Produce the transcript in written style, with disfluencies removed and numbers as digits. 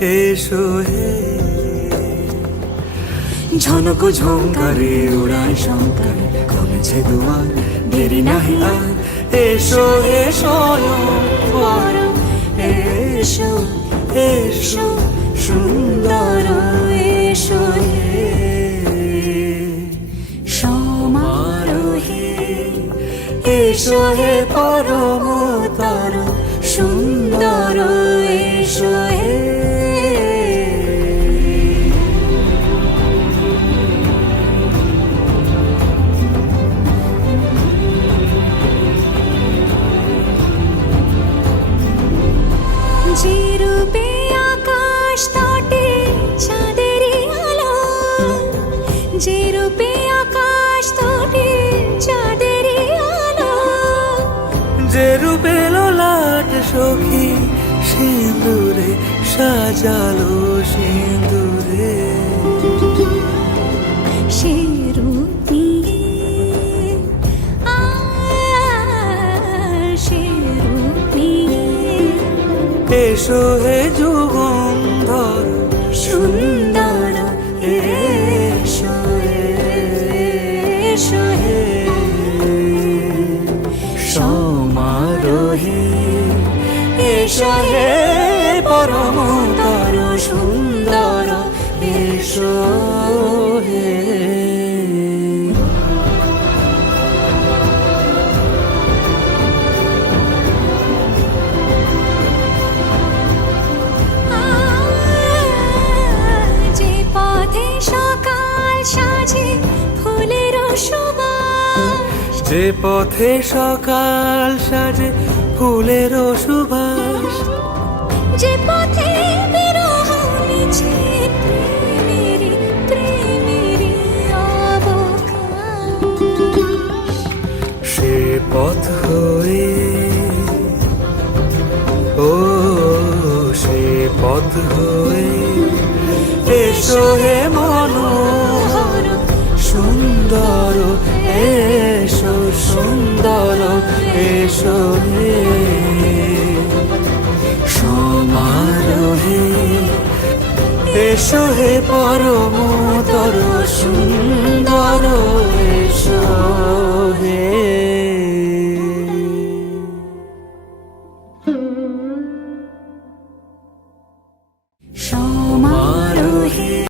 এসো হে। ঝনক ঝঙ্কারে উড়ায় শঙ্কার, কমেছে দুয়ার, দেরি নাহি আর। এসো হে স্বয়ংবর, এসো এসো সুন্দর, এসো হে সমারোহে। এসো হে পরমতর সুন্দর, এসো হে। যে রূপে আকাশ তটে চাঁদেরই আলো, যে রূপে আকাশ তটে চাঁদেরই আলো, যে রূপে ললাট সখী সিঁদুরে সাজালো সিঁদুরে। সে রূপ নিয়ে সে রূপ নিয়ে এসো হে যুগন্ধর সুন্দর, এসো এসো হে সমারোহে। এসো হে পরমতর সুন্দর, এসো হে। যে পথে সকাল সাজে ফুলের সুবাস, যে পথে সকাল সাজে ফুলের সুবাস, যে পথে বিরহ মিছে প্রেমেরই প্রেমেরই অবকাশ, সে পথ হয়ে ও সে পথ হয়ে। এসো হে মনোহর সুন্দর, এসো সুন্দর, এসো হে সমারোহে। এসো হে পরমতর সুন্দর, এসো হে।